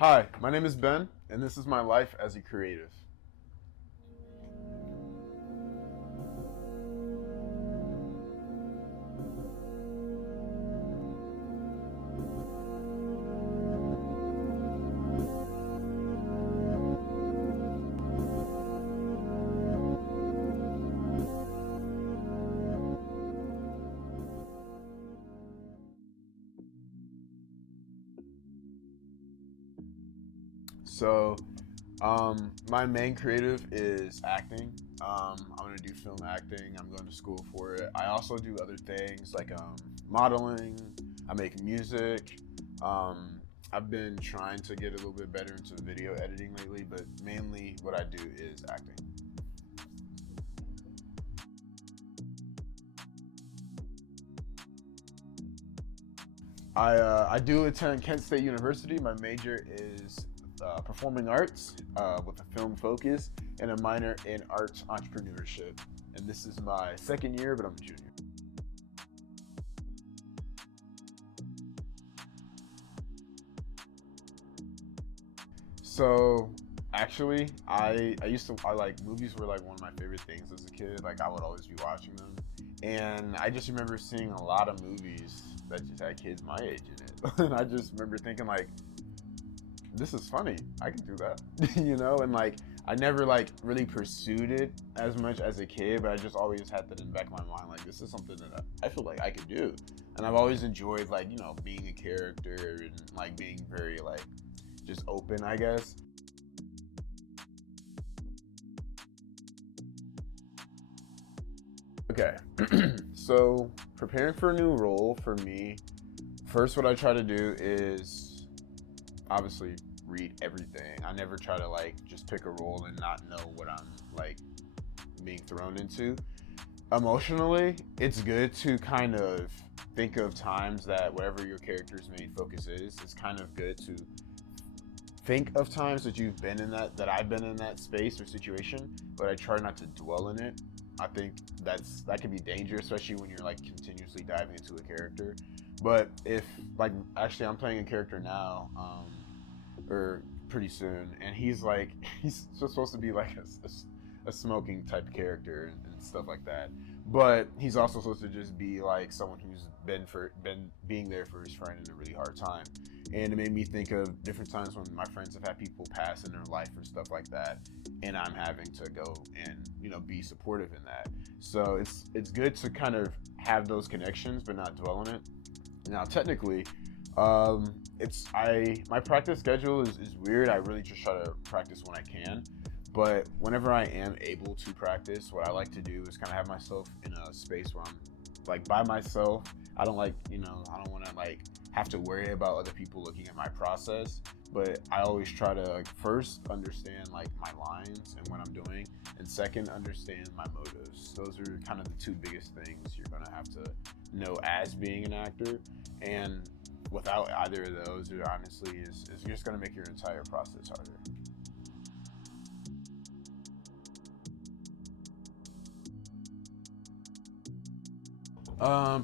Hi, my name is Ben, and this is my life as a creative. So, my main creative is acting. I'm gonna do film acting. I'm going to school for it. I also do other things like modeling. I make music. Um, I've been trying to get a little bit better into video editing lately, but mainly what I do is acting. I do attend Kent State University. My major is performing arts with a film focus and a minor in arts entrepreneurship. And this is my second year, but I'm a junior. So actually, I used to I like movies were like one of my favorite things as a kid. Like I would always be watching them, and I just remember seeing a lot of movies that just had kids my age in it. And I just remember thinking like, this is funny. I can do that, And like, I never like really pursued it as much as a kid, but I just always had that in the back of my mind. Like, this is something that I feel like I could do, and I've always enjoyed like being a character and like being very like just open, I guess. Okay, so preparing for a new role for me, first what I try to do is obviously read everything. I never try to like just pick a role and not know what I'm like being thrown into. Emotionally, it's good to kind of think of times that whatever your character's main focus is, it's kind of good to think of times that you've been in that I've been in that space or situation, but I try not to dwell in it. I think that can be dangerous, especially when you're like continuously diving into a character. But if like actually I'm playing a character now, or pretty soon, and he's like he's supposed to be like a smoking type character and stuff like that. But he's also supposed to just be like someone who's been being there for his friend in a really hard time. And it made me think of different times when my friends have had people pass in their life or stuff like that, and I'm having to go and be supportive in that. So it's good to kind of have those connections, but not dwell on it. Now, technically, it's I my practice schedule is weird. I really just try to practice when I can, but whenever I am able to practice, what I like to do is kind of have myself in a space where I'm like by myself. I don't like I don't want to like have to worry about other people looking at my process. But I always try to like first understand like my lines and what I'm doing, and second understand my motives. Those are kind of the two biggest things you're gonna have to know as being an actor. And without either of those, it honestly is just gonna make your entire process harder.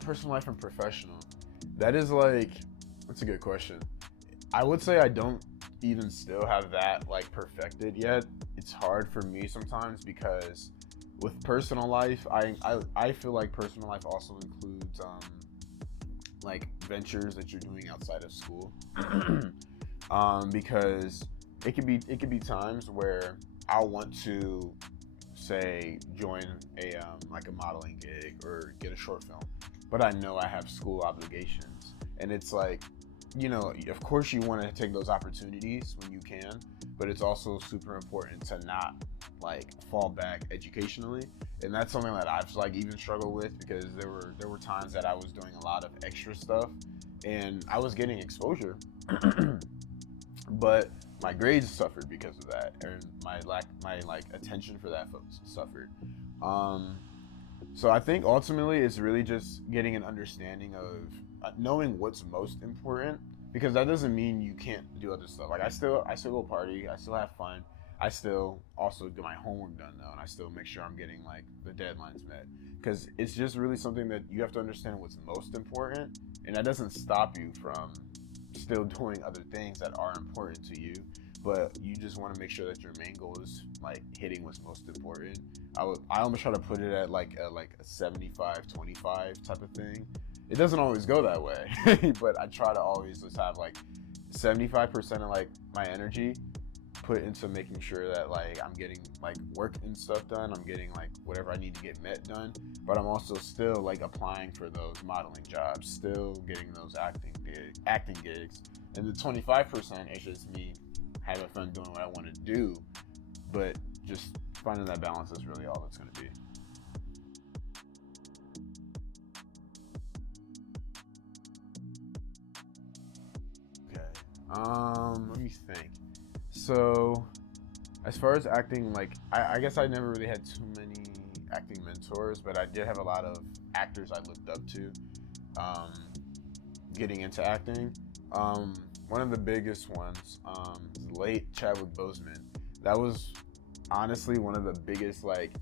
Personal life and professional. That is like that's a good question. I would say I don't even still have that like perfected yet. It's hard for me sometimes because with personal life, I feel like personal life also includes like ventures that you're doing outside of school. Because it could be times where I'll want to say join a like a modeling gig or get a short film, but I know I have school obligations, and it's like of course you want to take those opportunities when you can, but it's also super important to not like fall back educationally. And that's something that I've like even struggled with because there were times that I was doing a lot of extra stuff and I was getting exposure, but my grades suffered because of that, and my like attention for that suffered. Um, so I think ultimately it's really just getting an understanding of knowing what's most important, because that doesn't mean you can't do other stuff. Like I still go party, I still have fun. I still also get my homework done though, and I still make sure I'm getting like the deadlines met, because it's just really something that you have to understand what's most important, and that doesn't stop you from still doing other things that are important to you, but you just want to make sure that your main goal is like hitting what's most important. I almost try to put it at like a 75-25 type of thing. It doesn't always go that way, but I try to always just have like 75% of like my energy put into making sure that like I'm getting like work and stuff done. I'm getting like whatever I need to get met done, but I'm also still like applying for those modeling jobs, still getting those acting gigs. And the 25% is just me having fun doing what I want to do, but just finding that balance is really all it's going to be. Okay. Let me think. So, as far as acting, like I guess I never really had too many acting mentors, but I did have a lot of actors I looked up to. Um, Getting into acting, one of the biggest ones, late Chadwick Boseman. That was honestly one of the biggest like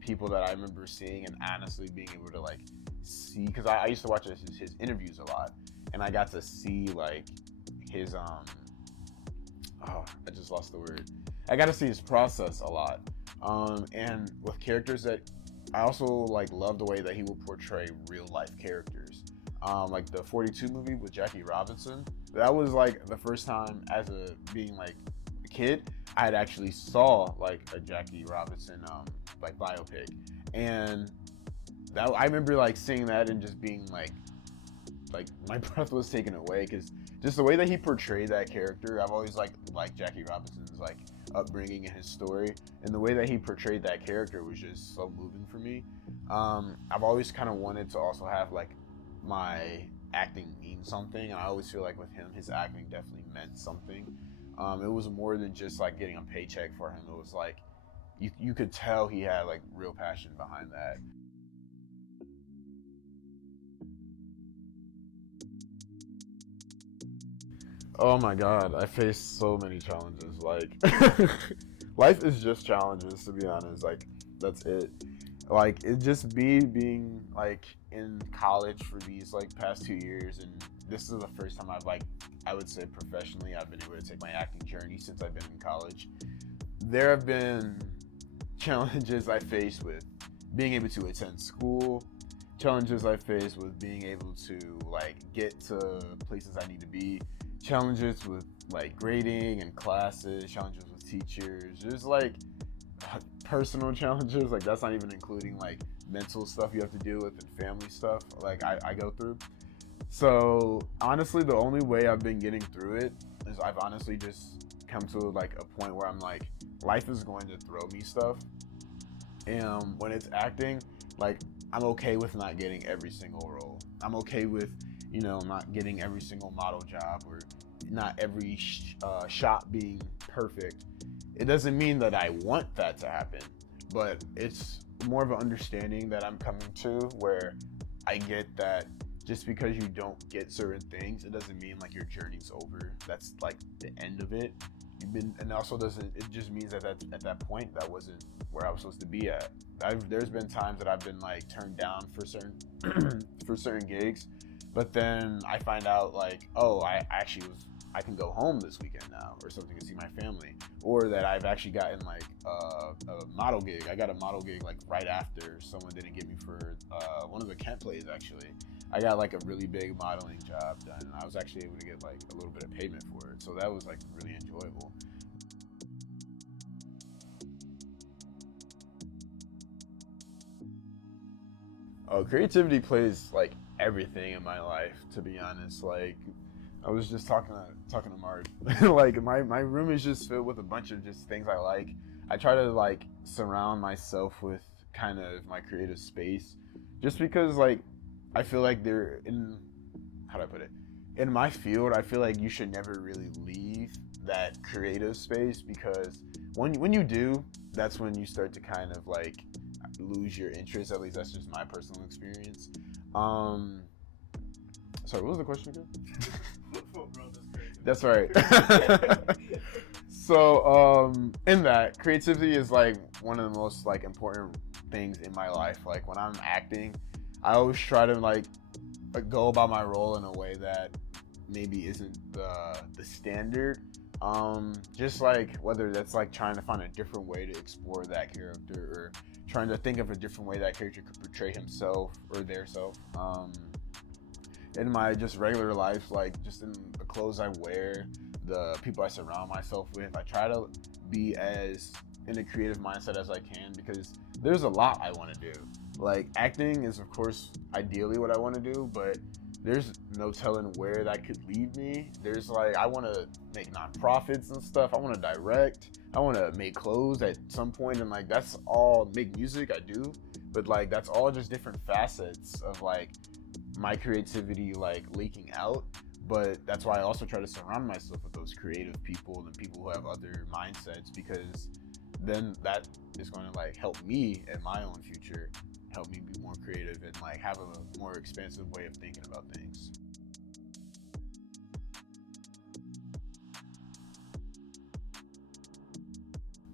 people that I remember seeing and honestly being able to like see, because I used to watch his interviews a lot, and I got to see like his oh, I just lost the word. I got to see his process a lot, and with characters that I also like love the way that he would portray real life characters. Like the 42 movie with Jackie Robinson. That was like the first time as a being like a kid I had actually saw like a Jackie Robinson like biopic, and that I remember like seeing that and just being like my breath was taken away, because just the way that he portrayed that character. I've always liked Jackie Robinson's like upbringing and his story, and the way that he portrayed that character was just so moving for me. I've always kind of wanted to also have like my acting mean something, and I always feel like with him, his acting definitely meant something. It was more than just like getting a paycheck for him. It was like you could tell he had like real passion behind that. Oh my god, I faced so many challenges. Like, life is just challenges, to be honest. Like, that's it. Like, it just me being like in college for these like past 2 years, and this is the first time I've like, I would say professionally, I've been able to take my acting journey since I've been in college. There have been challenges I faced with being able to attend school, challenges I faced with being able to like get to places I need to be, challenges with like grading and classes, challenges with teachers. There's like personal challenges, like that's not even including like mental stuff you have to deal with and family stuff like I go through. So honestly, the only way I've been getting through it is I've honestly just come to like a point where I'm like, life is going to throw me stuff, and when it's acting, like I'm okay with not getting every single role. I'm okay with, you know, not getting every single model job, or not every shot being perfect. It doesn't mean that I want that to happen, but it's more of an understanding that I'm coming to, where I get that just because you don't get certain things, it doesn't mean like your journey's over. That's like the end of it. And also doesn't, it just means that at that point, that wasn't where I was supposed to be at. There's been times that I've been like turned down for certain for certain gigs, but then I find out like, oh, I can go home this weekend now or something to see my family, or that I've actually gotten like a model gig. I got a model gig like right after someone didn't get me for one of the Kent plays. Actually, I got like a really big modeling job done, and I was actually able to get like a little bit of payment for it. So that was like really enjoyable. Oh, creativity plays like everything in my life, to be honest. Like, I was just talking to Mark. Like my room is just filled with a bunch of just things I like. I try to like surround myself with kind of my creative space, just because like I feel like they're in, how do I put it? In my field, I feel like you should never really leave that creative space, because when you do, that's when you start to kind of like lose your interest. At least that's just my personal experience. Um, Sorry, what was the question again? That's right. So, in that, creativity is like one of the most like important things in my life. Like when I'm acting, I always try to like go about my role in a way that maybe isn't the standard. Just like whether that's like trying to find a different way to explore that character, or trying to think of a different way that character could portray himself or their self. In my just regular life, like just in the clothes I wear, the people I surround myself with, I try to be as in a creative mindset as I can, because there's a lot I want to do. Like acting is of course ideally what I want to do, but there's no telling where that could lead me. There's like, I want to make nonprofits and stuff. I want to direct. I want to make clothes at some point, and like that's all. Make music, I do, but like that's all just different facets of like my creativity like leaking out. But that's why I also try to surround myself with those creative people and people who have other mindsets, because then that is going to like help me in my own future, help me be more creative and like have a more expansive way of thinking about things.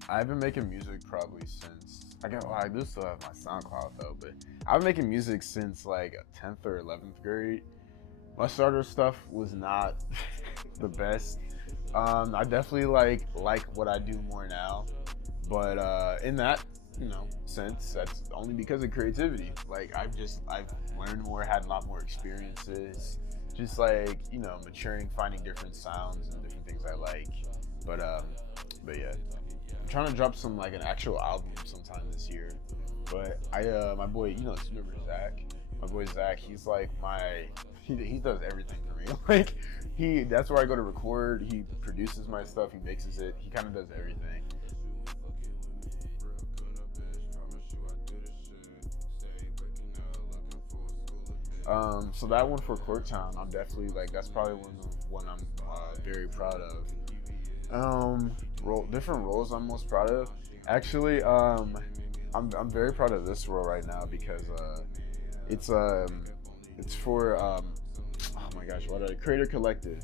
I've been making music probably since I do still have my SoundCloud though, but I've been making music since like 10th or 11th grade. My starter stuff was not the best. I definitely like what I do more now, but in that sense, that's only because of creativity. Like I've learned more, had a lot more experiences, just like maturing, finding different sounds and different things I like. But yeah, I'm trying to drop some like an actual album sometime this year. But my boy, remember Zach? My boy Zach, he's like he does everything for me. Like that's where I go to record. He produces my stuff, he mixes it, he kind of does everything. So that one for Corktown, I'm definitely like, that's probably one I'm very proud of. Different roles I'm most proud of. Actually, I'm very proud of this role right now, because it's for oh my gosh, what a Creator Collective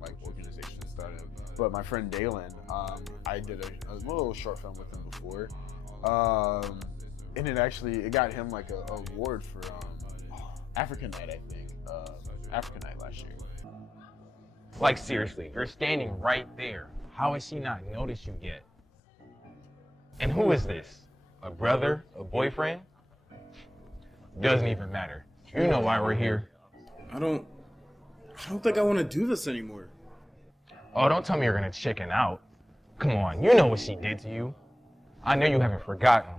like organization started. But my friend Dalen, I did a little short film with him before, and it got him like a award for African Night, I think. African Night last year. Like seriously, you're standing right there. How has she not noticed you yet? And who is this? A brother? A boyfriend? Doesn't even matter. You know why we're here. I don't think I want to do this anymore. Oh, don't tell me you're gonna chicken out. Come on, you know what she did to you. I know you haven't forgotten.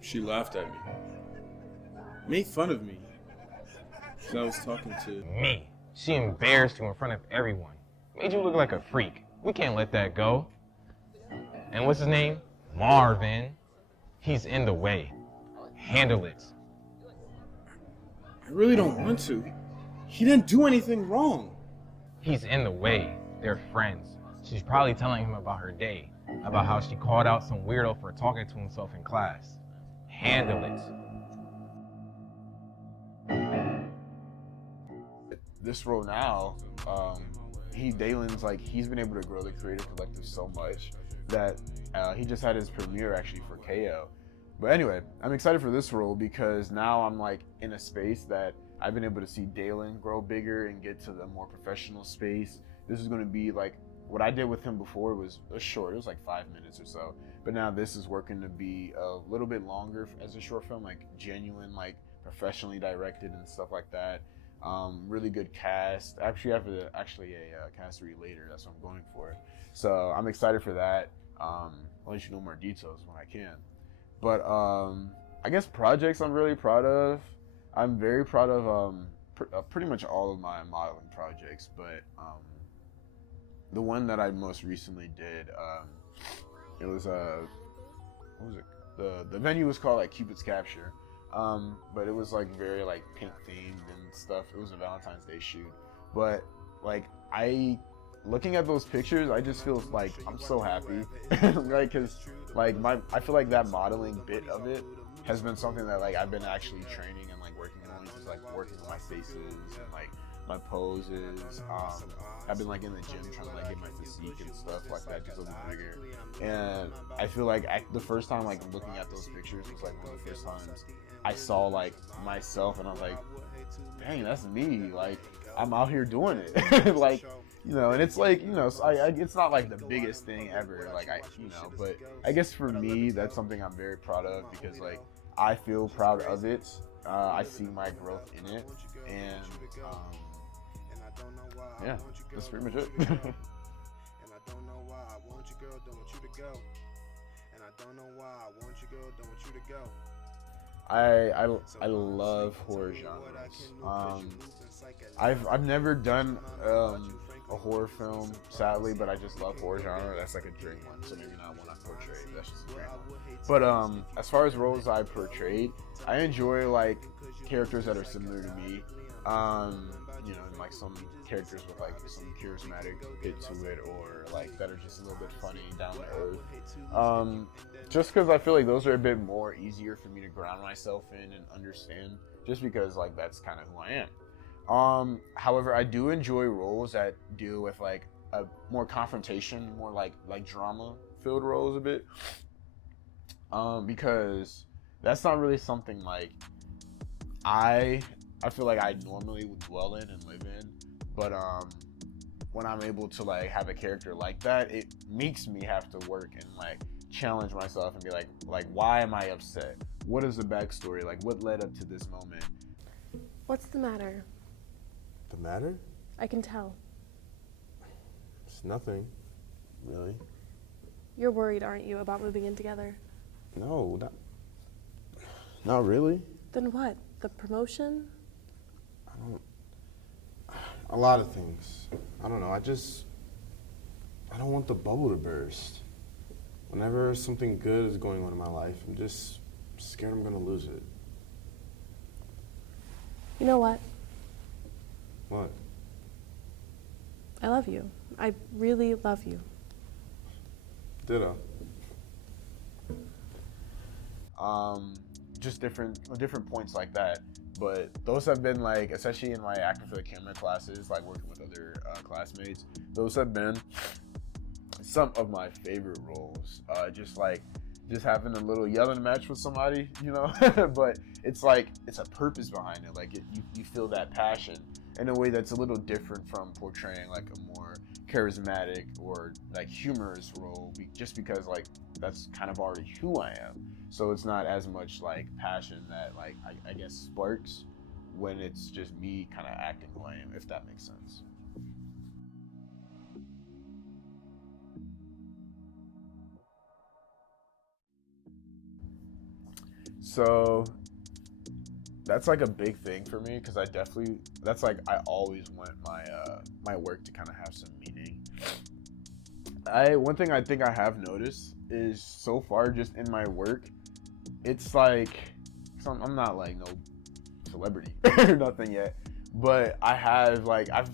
She laughed at me. Made fun of me. I was talking to Me. She embarrassed you in front of everyone. Made you look like a freak. We can't let that go. And what's his name? Marvin. He's in the way. Handle it. I really don't want to. He didn't do anything wrong. He's in the way. They're friends. She's probably telling him about her day, about how she called out some weirdo for talking to himself in class. Handle it. This role now, Dalen's like, he's been able to grow the Creator Collective so much that he just had his premiere actually for KO. But anyway, I'm excited for this role because now I'm like in a space that I've been able to see Dalen grow bigger and get to the more professional space. This is going to be like, what I did with him before was short. It was like 5 minutes or so. But now this is working to be a little bit longer as a short film, like genuine, like professionally directed and stuff like that. Really good cast. Actually, I have a cast read later. That's what I'm going for. So I'm excited for that. I'll let you know more details when I can. But I guess projects I'm really proud of. I'm very proud of pretty much all of my modeling projects, but the one that I most recently did, it was what was it? The venue was called like Cupid Capture, but it was like very like pink themed and stuff. It was a Valentine's Day shoot, but like looking at those pictures, I just feel like I'm so happy, right? Because like I feel like that modeling bit of it has been something that like I've been actually training and like working on, just like working on my faces and like my poses. I've been like in the gym trying to like get my physique and stuff like that just a little bigger. And I feel like the first time like looking at those pictures was like one of the first times I saw like myself, and I was like, dang, that's me. Like, I'm out here doing it. Like, you know, and it's like, you know, so it's not like the biggest thing ever. Like, you know, but I guess for me, that's something I'm very proud of, because like I feel proud of it. I see my growth in it, and yeah, that's pretty much it. And I don't know why I want you, girl, don't want you to go. And I don't know why I want you, girl, don't want you to go. I love horror genres. I've never done a horror film, sadly, but I just love horror genre. That's like a dream one, so maybe not one I portrayed. That's just a dream one. But as far as roles I portrayed, I enjoy like characters that are similar to me. You know, and like some characters with like some charismatic hit to it, or like that are just a little bit funny, down to earth. Just because I feel like those are a bit more easier for me to ground myself in and understand, just because like that's kind of who I am. However, I do enjoy roles that deal with like a more confrontation, more like drama filled roles a bit, because that's not really something like I feel like I normally would dwell in and live in, but when I'm able to like have a character like that, it makes me have to work and like challenge myself and be like why am I upset? What is the backstory? Like, what led up to this moment? What's the matter? The matter? I can tell. It's nothing, really. You're worried, aren't you, about moving in together? No, not really. Then what? The promotion? A lot of things. I don't know. I don't want the bubble to burst. Whenever something good is going on in my life, I'm just scared I'm gonna lose it. You know what? What? I love you. I really love you. Ditto. Just different points like that. But those have been like, especially in my acting for the camera classes, like working with other classmates, those have been some of my favorite roles. Just having a little yelling match with somebody, you know. But it's like, it's a purpose behind it. Like you feel that passion in a way that's a little different from portraying like a more charismatic or like humorous role, just because like that's kind of already who I am. So it's not as much like passion that like I guess sparks when it's just me kind of acting who I am, if that makes sense. So that's like a big thing for me, because I always want my work to kind of have some meaning. One thing I think I have noticed is, so far just in my work, it's like, I'm not like no celebrity or nothing yet, but I've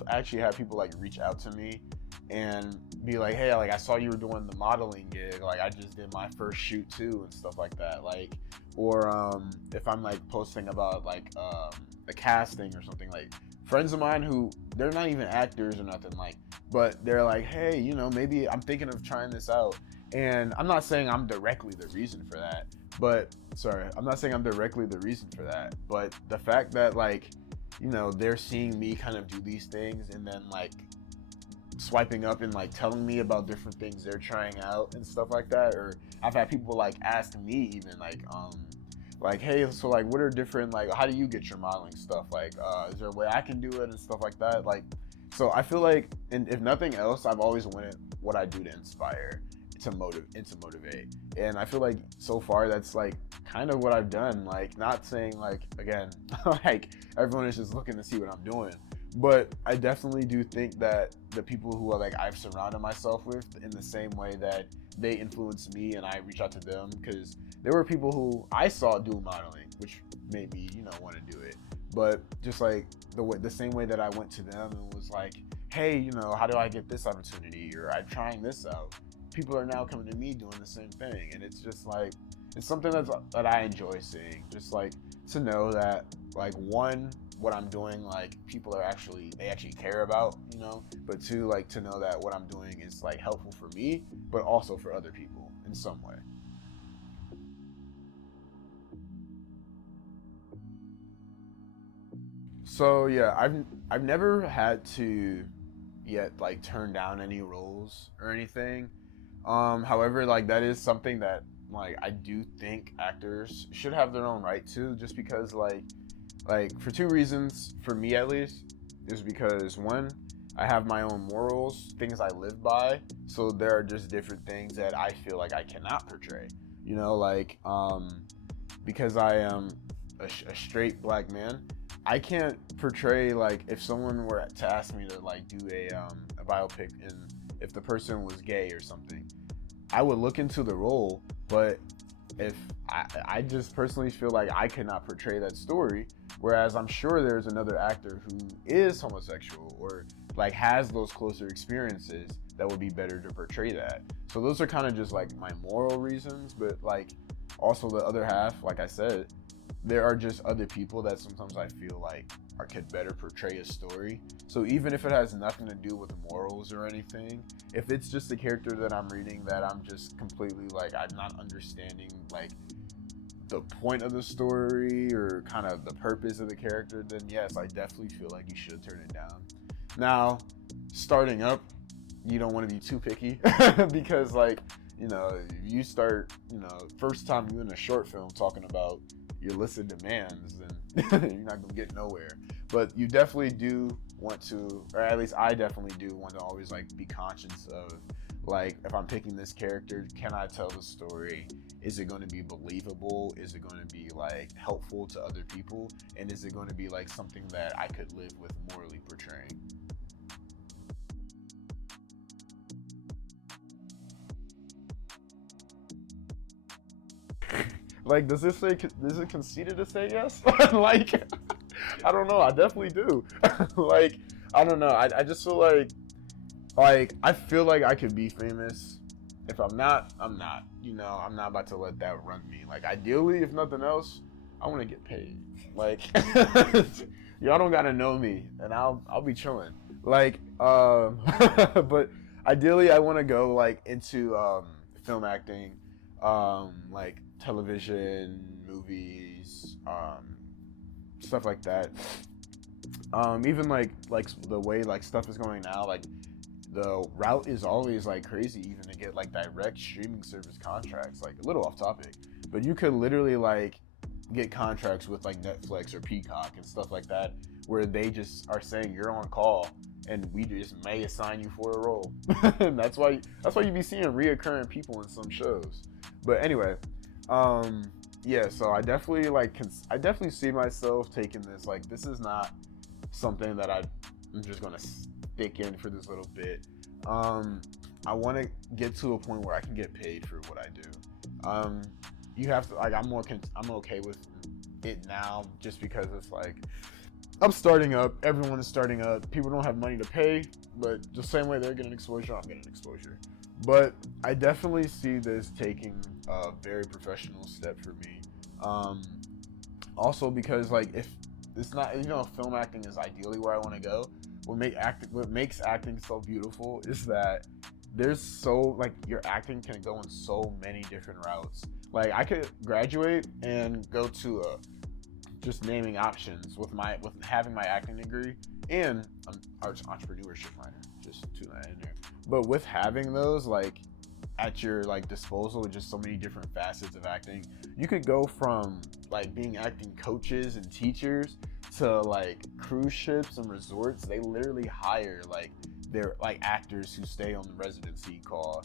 actually had people like reach out to me and be like, hey, like I saw you were doing the modeling gig, like I just did my first shoot too, and stuff like that. Like, or if I'm like posting about like a casting or something, like friends of mine who, they're not even actors or nothing, like, but they're like, hey, you know, maybe I'm thinking of trying this out. And I'm not saying I'm directly the reason for that, but but the fact that like, you know, they're seeing me kind of do these things and then like swiping up and like telling me about different things they're trying out and stuff like that. Or I've had people like ask me even like, hey, so like what are different, like how do you get your modeling stuff, like is there a way I can do it and stuff like that. Like, so I feel like, and if nothing else, I've always wanted what I do to inspire, to motivate. And I feel like so far that's like kind of what I've done. Like, not saying like, again, like everyone is just looking to see what I'm doing, but I definitely do think that the people who are like I've surrounded myself with in the same way that they influence me and I reach out to them, because there were people who I saw do modeling, which made me, you know, want to do it. But just like the same way that I went to them and was like, hey, you know, how do I get this opportunity, or I'm trying this out, people are now coming to me doing the same thing. And it's just like, it's something that I enjoy seeing, just like to know that like, one, what I'm doing, like people are they actually care about, you know, but two, like to know that what I'm doing is like helpful for me, but also for other people in some way. So yeah, I've never had to yet like turn down any roles or anything. However, like that is something that like I do think actors should have their own right to, just because like for two reasons, for me at least, is because one, I have my own morals, things I live by, so there are just different things that I feel like I cannot portray. You know, like because I am a straight black man, I can't portray, like if someone were to ask me to like do a biopic and if the person was gay or something, I would look into the role, but if I just personally feel like I cannot portray that story, whereas I'm sure there's another actor who is homosexual or like has those closer experiences that would be better to portray that. So those are kind of just like my moral reasons, but like also the other half, like I said, there are just other people that sometimes I feel like could better portray a story. So even if it has nothing to do with morals or anything, if it's just a character that I'm reading that I'm just completely like I'm not understanding like the point of the story or kind of the purpose of the character, then yes, I definitely feel like you should turn it down. Now, starting up, you don't want to be too picky because like, you know, if you start, you know, first time you in a short film talking about your illicit demands, then you're not gonna get nowhere. But you definitely do want to, or at least I definitely do want to always like be conscious of like, if I'm picking this character, can I tell the story? Is it going to be believable? Is it going to be like helpful to other people? And is it going to be like something that I could live with morally portraying? Like, does it conceded to say yes? Like, I don't know. I definitely do. Like, I don't know. I just feel like I feel like I could be famous. If I'm not, I'm not. You know, I'm not about to let that run me. Like, ideally, if nothing else, I want to get paid. Like, y'all don't gotta know me, and I'll be chilling. Like, but ideally, I want to go like into film acting, like television, movies, stuff like that. Even like the way like stuff is going now, like the route is always like crazy, even to get like direct streaming service contracts. Like a little off topic, but you could literally like get contracts with like Netflix or Peacock and stuff like that, where they just are saying you're on call and we just may assign you for a role. And that's why you be seeing reoccurring people in some shows. But anyway, yeah, so I definitely see myself taking this. Like, this is not something that I'm just gonna stick in for this little bit. I want to get to a point where I can get paid for what I do. You have to, like, I'm okay with it now, just because it's like I'm starting up. Everyone is starting up. People don't have money to pay, but the same way they're getting exposure, I'm getting exposure. But I definitely see this taking a very professional step for me. Also because like if it's not, you know, film acting is ideally where I want to go. What makes acting so beautiful is that there's so like your acting can go in so many different routes. Like I could graduate and go to just naming options with having my acting degree and entrepreneurship minor, just to that in there. But with having those like at your like disposal, just so many different facets of acting, you could go from like being acting coaches and teachers to like cruise ships and resorts. They literally hire like they're like actors who stay on the residency call.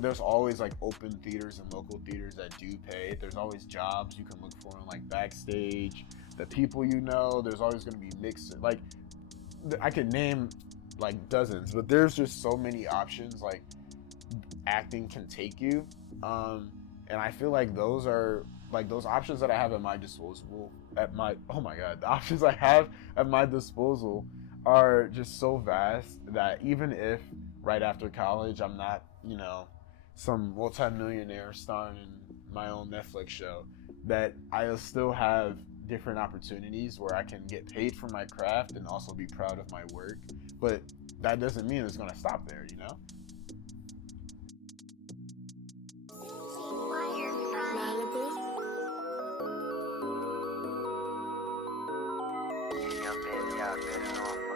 There's always like open theaters and local theaters that do pay. There's always jobs you can look for in like backstage. The people you know, there's always going to be mixed. Like I could name like dozens, but there's just so many options like acting can take you. And I feel like those are like those options that I have at my disposal. The options I have at my disposal are just so vast that even if right after college I'm not, you know, some multi-millionaire starring in my own Netflix show, that I'll still have different opportunities where I can get paid for my craft and also be proud of my work. But that doesn't mean it's going to stop there, you know? Yeah, baby, I've been on